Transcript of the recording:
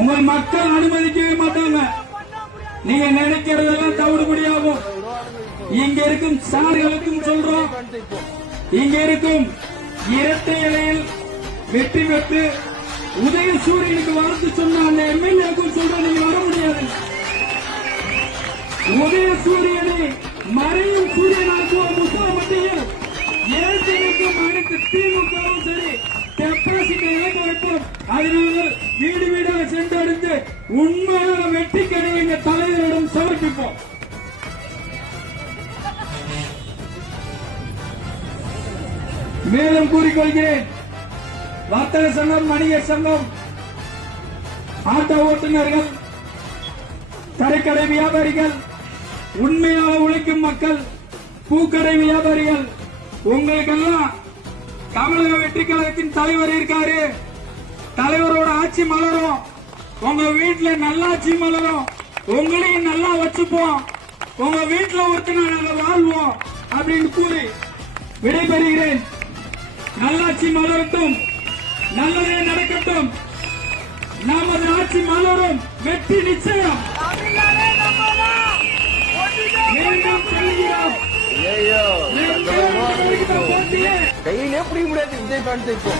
உங்கள் மக்கள் அனுமதிக்கவே மாட்டாங்க. நீங்க நினைக்கிறதெல்லாம் தவிடுபடியாகும். இங்க இருக்கும் சார்களுக்கும் சொல்றோம், இங்க இருக்கும் இரட்டை இலையில் வெற்றி பெற்று உதயசூரியனுக்கு வாழ்த்து சொன்ன அந்த எம்எல்ஏக்கும் சொல்ற நீங்க வர முடியாது. உதயசூரியனை மறையும் சூரியனாக்குவோம் முக்கியமட்டியில் ஏற்றி நிற்கும் அனைத்து திமுகவும் சரி டெபாசிட்டை இழக்க வைப்போம். அதனால் வீடு வீடாக சென்றடைந்து உண்மையான வெற்றிக்கடை எங்க தலைவரிடம் சமர்ப்பிப்போம். மேலும் கூறிக்கொள்கிறேன், வர்த்தக சங்கம், வணிகர் சங்கம், ஆட்டோ ஓட்டுநர்கள், கடைக்கடை வியாபாரிகள், உண்மையாக உழைக்கும் மக்கள், பூக்கடை வியாபாரிகள், உங்களுக்கெல்லாம் தமிழக வெற்றி கழகத்தின் தலைவர் இருக்காரு. தலைவரோட ஆட்சி மலரும், உங்க வீட்டுல நல்லாட்சி மலரும், உங்களையும் நல்லா வச்சுப்போம், உங்க வீட்டுல ஒருத்தனை நாங்க வாழ்வோம் அப்படின்னு கூறி விடைபெறுகிறேன். நல்லாட்சி மலரட்டும், நல்லதே நடக்கட்டும், நமது ஆட்சி மலரும், வெற்றி நிச்சயம். கையிலே பிடிக்க முடியாது விஜய் பேண்ட் இப்போ